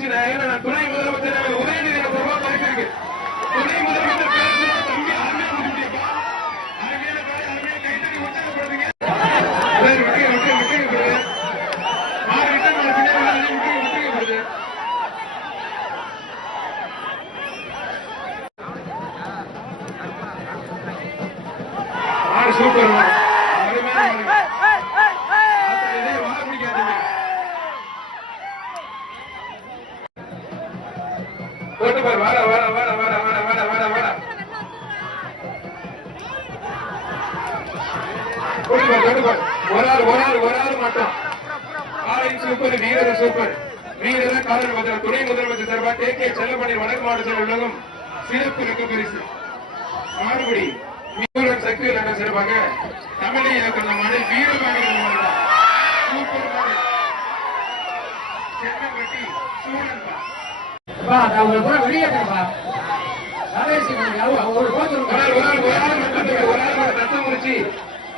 மகிழ்ச்சி. நான் துணை முதலமைச்சர் உதயநிதி பரிசு துணை முதலமைச்சர் தம்பி அருமையா முடிச்சுட்டீப்பா. அருமையான காலை அருமையான கைத்தறி உற்சாகப்படுத்துங்க. சூப்பர் வீரர் சூப்பர் வீரர் காலன் துணை முதலமைச்சர் சார்பாக கே செல்லமணி வடக்கு மாவட்ட செயலர் உலகம் சிறப்பு ரொக்க பரிசு மாடுபடி சக்தி சிறப்பாக தமிழை இலக்கண மாடு வீரபாண்டி சூப்பர் மாடு சென்னம்பட்டி சூழன்பா தத்தமுறிச்சி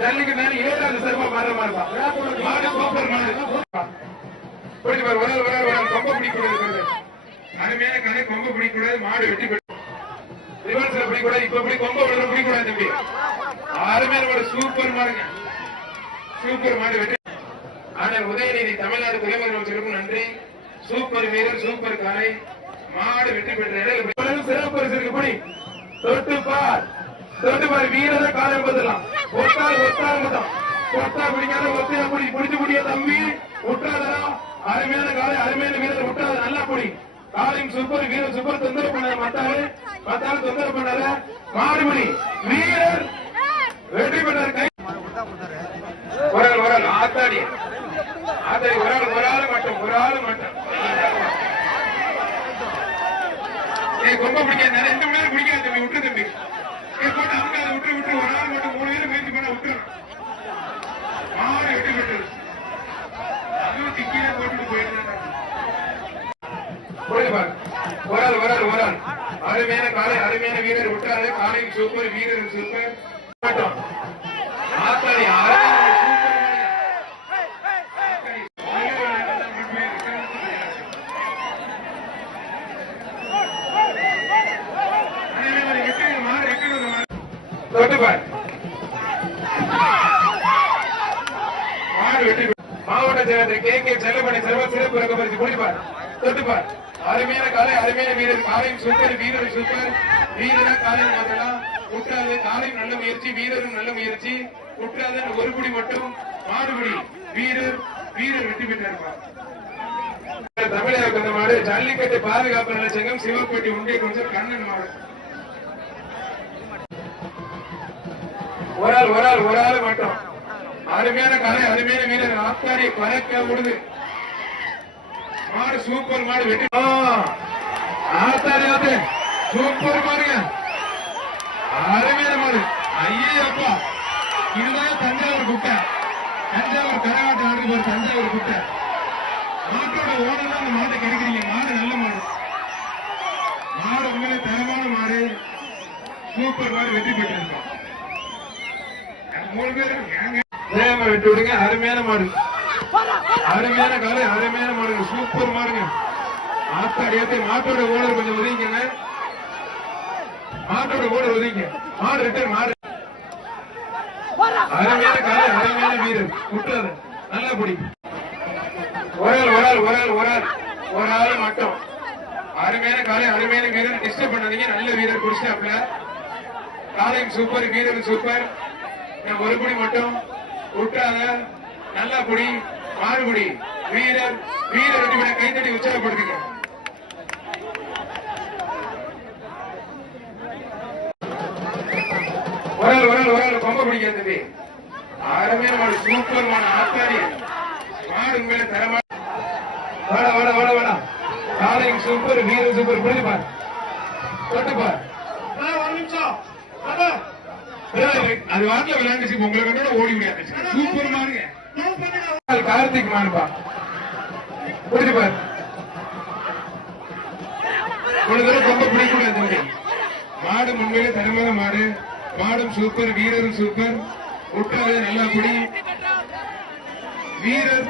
ஜல்லிக்கு மேல 7வது சிறப்பா மாற மாறுபா மாடு சூப்பர் மாடு கொம்ப பிடிக்கூடாது அருமையான கதை கொம்ப பிடிக்கூடாது மாடு வெட்டி ரிவர்ஸ்ல பிடிக்கூடாது இப்ப இப்படி கொம்ப பிடிக்கூடாது தம்பி அருமையான மாடு சூப்பர் மாடுங்க சூப்பர் மாடு வெட்டி ஆனால் உதயநிதி தமிழ்நாடு துணை முதலமைச்சருக்கும் நன்றி சூப்பர் வீரர் சூப்பர் காலை மாடு வெற்றி பெற்ற சிறப்பு பரிசு இருக்கு படி தொட்டுப்பார் வீரரை காலை பதிலாம் ஒத்தால் ஒத்தா பிடிக்காத ஒத்தையா புடி பிடிச்சு முடிய தம்பி விட்டுறாதா அருமையான காலை அருமையான வீரர் விட்டுறாத நல்லா புடி காலையும் சூப்பர் வீரர் சூப்பர் தொந்தரவு பண்ணாத மத்தாலும் தொந்தரவு பண்ணாத மாடுபடி வீரர் வெற்றி பெற்றார் கை ஒரு ஆத்தாடி ஒரு ஆள் மட்டும் கொம்ப பிடிக்காது 2 மணி நேரம் பிடிக்காது தம்பி விட்டு தம்பி போட்டு அவங்க அதை விட்டு ஒரு ஆள் மட்டும் 3 பேரும் முயற்சி பண்ண விட்டுறோம் மாடு வெட்டி விட்டுரு அதுவும் திக்கில போட்டு போயிட்டு ஒரு ஆள் அருமையான காலை அருமையான வீரர் விட்டாரு காலை சூப்பர் வீரர் சூப்பர் மட்டும் ஆத்தாடி மாவட்ட செயலர் கே செல்லமணி சர்வ சிறப்பு ரக பரிசு குடிப்பார் தொட்டுப்பார் அருமையான காலை அருமையான வீரர் காலையும் சூப்பர் வீரர் சூப்பர் வீரரா காலையும் மாத்தலாம் விட்டாது காலையும் நல்ல முயற்சி வீரரும் நல்ல முயற்சி விட்டாத ஒரு குடி மட்டும் மாடுபடி வீரர் வெற்றி பெற்றிருப்பார் தமிழக வந்த மாடு ஜல்லிக்கட்டு பாதுகாப்பு நலச்சங்கம் சிவப்பட்டி உண்டை கொஞ்சம் கண்ணன் மாடு ஒரு ஆள் மட்டும் அருமையான கலை அருமையான வீரர் ஆத்தாடி பறக்க விடுது மாடு சூப்பர் மாடு வெட்டி ஆத்தாடி சூப்பர் மாடுங்க அருமையான மாடு ஐயப்பா இதுதான் தஞ்சாவூர் குட்டை தஞ்சாவூர் கரகாட்டு நாட்டுக்கு ஒரு தஞ்சாவூர் குட்டை மாட்டோட ஓனர் அந்த மாட்டை கிடைக்கிறீங்க மாடு நல்ல மாடு உண்மையிலே தரமான மாடு சூப்பர் மாடு வெற்றி பெற்றிருக்கோம் 3 பேரும் வெட்டி விடுங்க அருமையான மாடு அருமையான காலை அருமையான மாடுங்க சூப்பர் மாடுங்க ஆத்தாடியத்தை மாட்டோட ஓனர் கொஞ்சம் உதவிங்க மாட்டோட ஓனர் உதவிங்க மாடு ரிட்டர் மாடு அருமையான காலை அருமையான வீரர் விட்டுறாரு நல்லா பிடி ஒரு ஆள் மட்டும் அருமையான காலை அருமையான வீரர் டிஸ்டர்ப் பண்ணாதீங்க நல்ல வீரர் குடிச்சாப்ல காலையும் சூப்பர் வீரர் சூப்பர் ஒரு குடி மட்டும் விட்டாத நல்லா குடி மாறுபடி வீரர் வெட்டி கைத்தட்டி உற்சாகப்படுத்துங்க ஒரு கொம்ப பிடிக்காது அருமையான மாடு சூப்பர் மாடு ஆத்தாடி மாடு உண்மையில தரமா வாடா காலையும் சூப்பர் வீரர் சூப்பர் பிடிப்பார் தொட்டுப்பார் ஒரு நிமிஷம் அது வாட்டில விளையாண்டுச்சு உங்களை கண்டோட ஓடி முடியாது சூப்பர் மாடுங்க கார்த்திக் மாடுப்பா புரிஞ்சுப்பார் ஒரு தடவை ரொம்ப பிடிக்கூடாது மாடு உண்மையிலே தரமான மாடு மாடும் சூப்பர் வீரரும் சூப்பர் விட்டாது நல்லா குடி வீரர்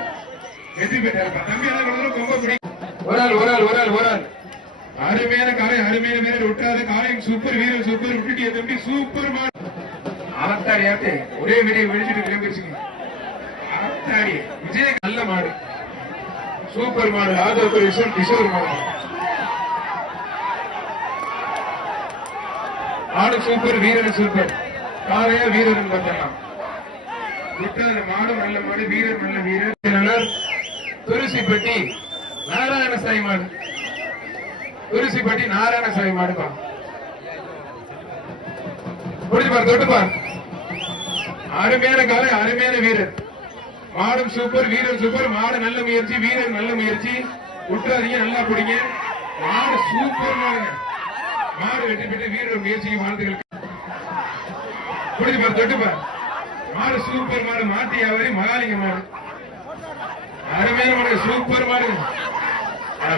வெற்றி பெற்றார் தம்பி ரொம்ப பிடிக்கும் ஒரு ஆள் அருமையான காலை, அருமையான வீரர் விட்டாது. காலையும் சூப்பர், வீரர் சூப்பர், விட்டுட்டிய தம்பி சூப்பர் மாடு. ஆத்தாடி ஆத்தே ஒரே வீடியோ வெளிச்சிட்டு கிளம்பிடுச்சுங்க. ஆத்தாடி விஜய் நல்ல மாடு, சூப்பர் மாடு. ஆதரவு கிஷோர் மாடு. மாடு சூப்பர், வீரர் சூப்பர். காலையா வீரர் பார்த்தலாம். விட்டாத மாடு நல்ல மாடு, வீரர் நல்ல வீரர். துருசிப்பட்டி நாராயணசாமி மாடு, துருசிப்பட்டி நாராயணசாமி மாடுப்பா. முடிச்சுப்பார், தொட்டுப்பார். அருமையான காலை, அருமையான வீரர். மாடும் சூப்பர், வீரர் சூப்பர். மாடு நல்ல முயற்சி, வீரர் நல்ல முயற்சி. விட்டுறாதீங்க, நல்லா பிடிங்க. மாடு சூப்பர் மாடுங்க. மாடு வெற்றி பெற்று வீரர் முயற்சிக்கு வாழ்த்துக்கள். முடிச்சுப்பார், தொட்டுப்பார். மாடு சூப்பர் மாடு. மாட்டி வியாபாரி மகாலிங்க மாடு. அருமையான மாடு, சூப்பர் மாடு.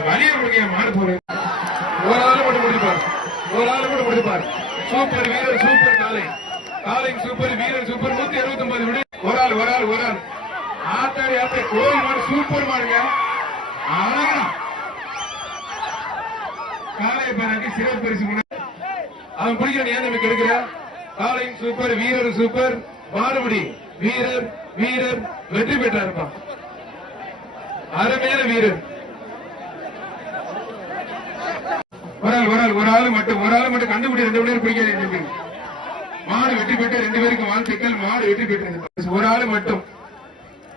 வலிய கொடுங்க மாடு போறது. ஒரு ஆள் மட்டும் முடிப்பார், ஒரு ஆள் மட்டும் முடிப்பார். சூப்பர் வீரர் சூப்பர் காலை, காலை சூப்பர், வீரர் சூப்பர். 169 விடு. ஒரு ஆள் ஆத்தாடி ஆத்தாடி கோயில் மாடு, சூப்பர் மாடுங்க. அழகா காலையை பாராட்டி சிறப்பு பரிசு அவன் பிடிக்கிற ஏன் நமக்கு எடுக்கிற. காலையும் சூப்பர், வீரர் சூப்பர். மாறுபடி வீரர், வீரர் வெற்றி பெற்றாருப்பான். அருமையான வீரர். ஒரு ஆள் மட்டும் கண்டுபிடி. 2 பேரும் பிடிக்காது. மாடு வெற்றி பெற்று 2 பேருக்கு வாழ்த்துக்கள். மாடு வெற்றி பெற்றது. ஒரு ஆள் மட்டும்.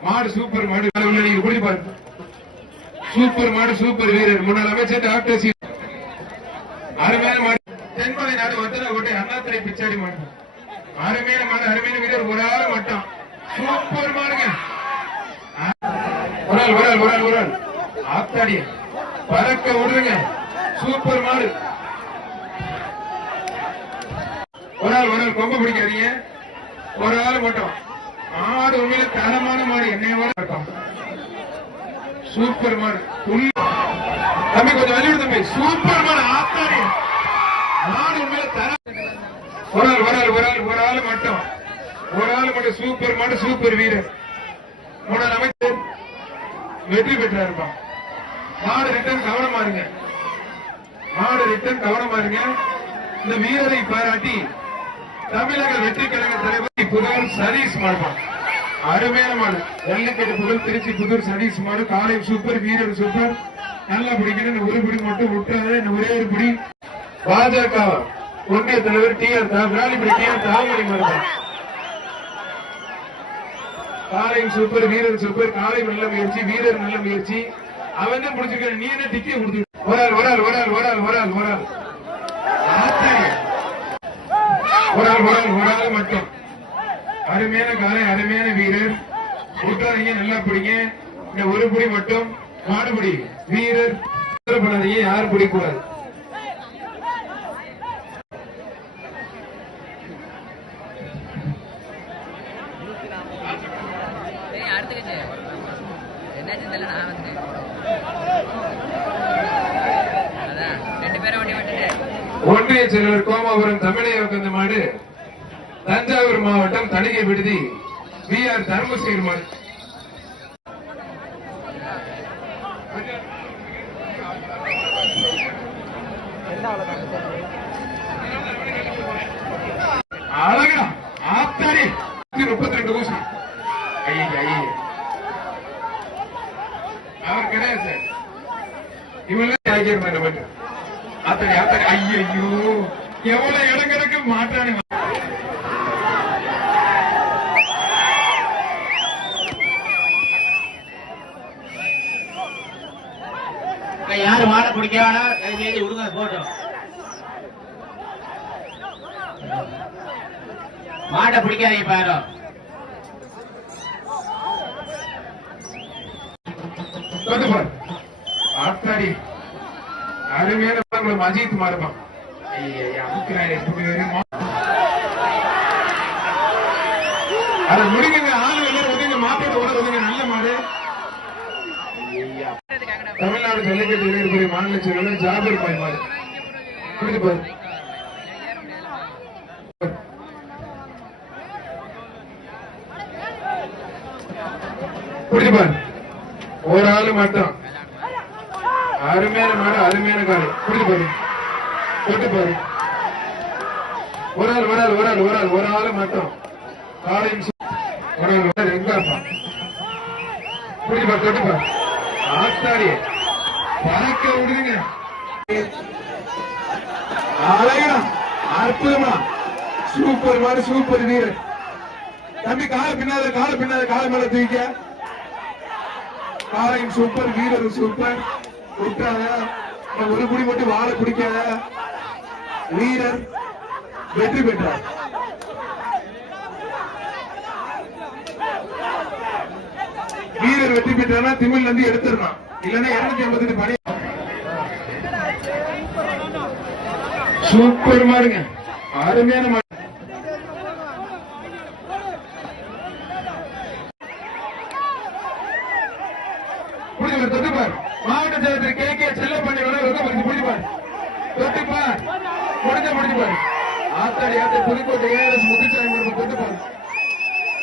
மாடு சூப்பர் மாடு. நீங்க குடி பாருங்க. சூப்பர் மாடு, சூப்பர் வீரர். முன்னாள் அமைச்சர் டாக்டர் சி. அருமையான மாடு. தென்மலை நாடு வத்தலக்கோட்டை அண்ணாத்துறை பிச்சாடி மாடு. அருமையான மாடு, அருமையான வீரர். ஒரு ஆள் மட்டும். சூப்பர் மாடுங்க. ஒரு ஆள் ஆத்தாடி பறக்க விடுங்க. சூப்பர் மாடு. ஒரு ஆள் கொம்ப பிடிக்காதீங்க. ஒரு ஆள் மட்டும். மாடு உண்மையில தரமான மாடு. என்னைய இருக்கும். சூப்பர் மாடு. தம்பி கொஞ்சம் வெளியிடு தம்பி. சூப்பர் மாடு. ஆத்தாடி மாடு உண்மையில தர. ஒரு ஆள் மட்டும். சூப்பர் மாடு, சூப்பர் வீரர். முன்னாள் அமைச்சர் வெற்றி பெற்றாருப்பா. மாடு ரிட்டன் கவனமா இருங்க. மாடு ரிட்டன் கவனமா இருங்க. இந்த வீரரை பாராட்டி தமிழக வெற்றி கழக தலைவர் புதூர் சதீஷ் மாடுப்பான். அருமையான மாடு. ஜல்லிக்கட்டு புகழ் திருச்சி புதூர் சதீஷ் மாடு. காலை சூப்பர், வீரர் சூப்பர். நல்லா பிடிக்கணும். ஒரு பிடி மட்டும் விட்டாத. ஒரே ஒரு பிடி. பாஜக ஒன்றிய தலைவர் TR விராலிப்படி TR தாமரை மாடுப்பான். காலை சூப்பர், வீரர் சூப்பர். காலை நல்ல முயற்சி, வீரர் நல்ல முயற்சி. அவன் தான் பிடிச்சிருக்க. நீ என்ன டிக்கெட் கொடுத்து. ஒரு ஆள் மட்டும். அருமையான காலை, அருமையான வீரர். விட்டாதீங்க, நல்லா பிடிங்க. இந்த ஒரு பிடி மட்டும். மாடுபிடி வீரர். பண்ணாதீங்க, யாரும் பிடிக்கூடாது. ஒன்றிய செயலர் கோமாபுரம் தமிழக மாடு. தஞ்சாவூர் மாவட்டம் தணிகை விடுதி VR தர்மசேகர் மாடு. அழகா ஆத்தாடி 32 ஊசி. அவர் கிடையாது சார். இவங்களே ஆகியிருந்தாங்க. அத்தனை ஐயோ எவ்வளவு இடம் கிடக்கு மாற்றானே. யாரு மாட பிடிக்கானா செய்தி விடுங்க போட்டோம். மாட்டை பிடிக்காதீங்க பாரு. ஆத்தாடி அருமையான அஜித் மாடுப்பான். அதை முடிங்க. ஆளு ஒதுங்க. மாட்டோட ஒதுங்க. நல்ல மாடு. தமிழ்நாடு ஜல்லிக்கட்டு இளைஞர் மாநில செயலாளர் ஜாபர் பாய் மாடு. புரிஞ்சுப்பாரு. புரிஞ்சுப்பாரு. ஒரு ஆளு மட்டும். அருமையான மாடு, அருமையான காலை. புடிச்சு பாரு, தொட்டு பாரு. ஒரு ஆள் மட்டும் காலையும் ஒரு ஆள் எங்கப்பா. புடிச்சு பாரு, தொட்டு பாரு. ஆத்தாடி பறக்க விடுங்க. அழகா, அற்புதமா, சூப்பர் மாடு, சூப்பர் வீரர். தம்பி காலை பின்னால, காலை மேல தூக்க. காலையும் சூப்பர், வீரரும் சூப்பர். விட்டாத ஒரு குடி மட்டும் வாழை பிடிக்காத. வீரர் வெற்றி பெற்றார். வீரர் வெற்றி பெற்றானா திமிழ்ல இருந்து எடுத்துடணும், இல்லன்னா 258 பணி. சூப்பர் மாடுங்க, அருமையான மாடு. தொட்டுப்பார், மாவட்ட செயலர் கே கே செல்லப்பண்ணி புடிச்சுப்பார். தொட்டுப்பார், முடிச்சுப்பார். ஆத்தாடி ஆத்த புதுக்கோட்டை ஏஆர்எஸ் முத்துச்சாமி தொட்டுப்பார்.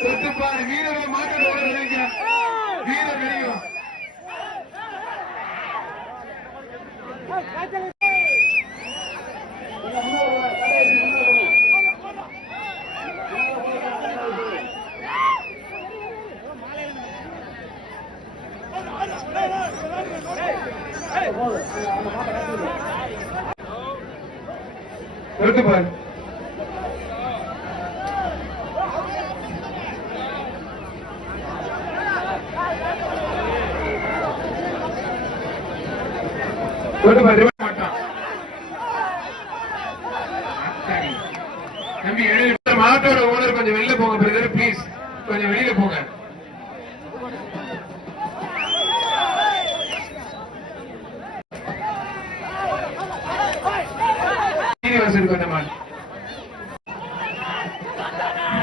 தொட்டுப்பார், வீரர்கள் மாற்றோட நினைக்க. வீரர் வெளியும் தொட்டுப்பார். தம்பி மாட்டோட ஓனர் கொஞ்சம் வெளியில போங்க பிரதர், பிளீஸ் கொஞ்சம் வெளியில போங்க.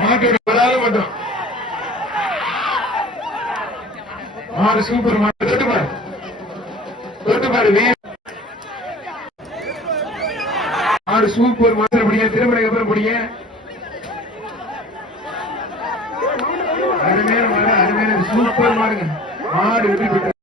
மாட்டோட ஒரு ஆள் மட்டும் மாடு சூப்பர் மாடு. தொட்டுப்பாரு மாடு சூப்பர் மாடு. பிடிங்க, திருமணக்கு அப்புறம் பிடிங்க. அருமையான மாடு, அருமையான சூப்பர் மாடுங்க. மாடு வெற்றி பெற்ற